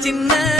சின்ன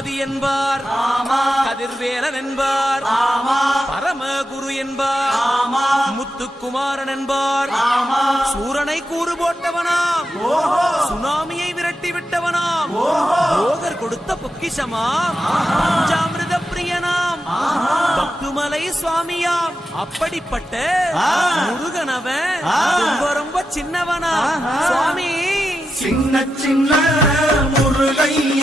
சேனாதிபதி என்பார். கதிர்வேலன் என்பார். பரமகுரு என்பார். முத்துக்குமாரன் என்பார். சூரனை கூறு போட்டவனாம். சுனாமியை விரட்டி விட்டவனாம். போகர் கொடுத்த பொக்கிஷமாம். பஞ்சாமிரத பிரியனாம் பத்துமலை சுவாமியாம். அப்படிப்பட்ட முருகனவன். ரொம்ப ரொம்ப சின்னவனா சுவாமி. சின்ன சின்ன முருகைய.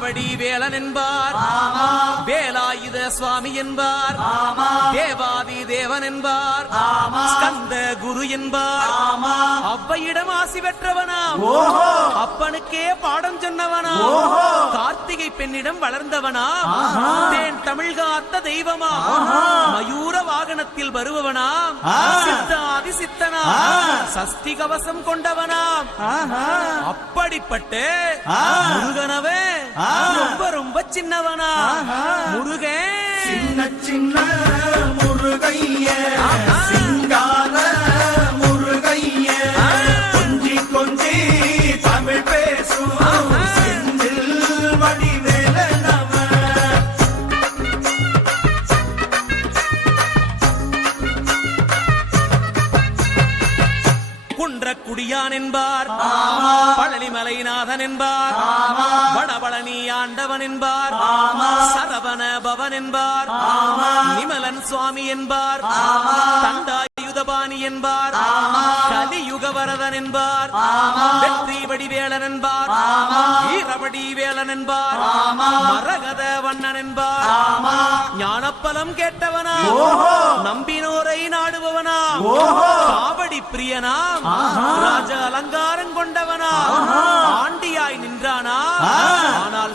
ஞானபடி வேலன் என்பார். வேலாயுத சுவாமி என்பார். தேவாதி தேவன் என்பார். ஸ்கந்த குரு என்பார். அவ்வையிடம் ஆசி பெற்றவனாம். அப்பனுக்கே பாடம் சொன்னவனா கார்த்திகை பெண்ணிடம் வளர்ந்தவனா தேன் தமிழ் காத்த தெய்வமா மயூர வாகனத்தில் வருபவனாம். சித்தாதி சித்தனா சஷ்டி கவசம் கொண்டவனாம். அப்படிப்பட்ட முருகனவே ரொம்ப ரொம்ப சின்னவனா. முருகன் சின்ன சின்ன முருகைய சிங்கார முருகைய கொஞ்சி கொஞ்சி தமிழ் பேசும் செந்தில் குன்றக்குடியான் என்பார். பழனிமலைநாதன் என்பார். வடபழனி ஆண்டவன் என்பார். சரவண பவன் என்பார். நிமலன் சுவாமி என்பார். தண்டாயுதபாணி என்பார். கலியுக வரதன் என்பார். வெற்றி வடிவேலன் என்பார். வீரவடி வேலன் என்பார். மரகத வண்ணன் என்பார். ஞானப்பலம் கேட்டவனா நம்பினோரை நாடுபவனா காவடி பிரியனாம். ராஜ அலங்காரம் கொண்டவனா ஆண்டியாய் நின்றானா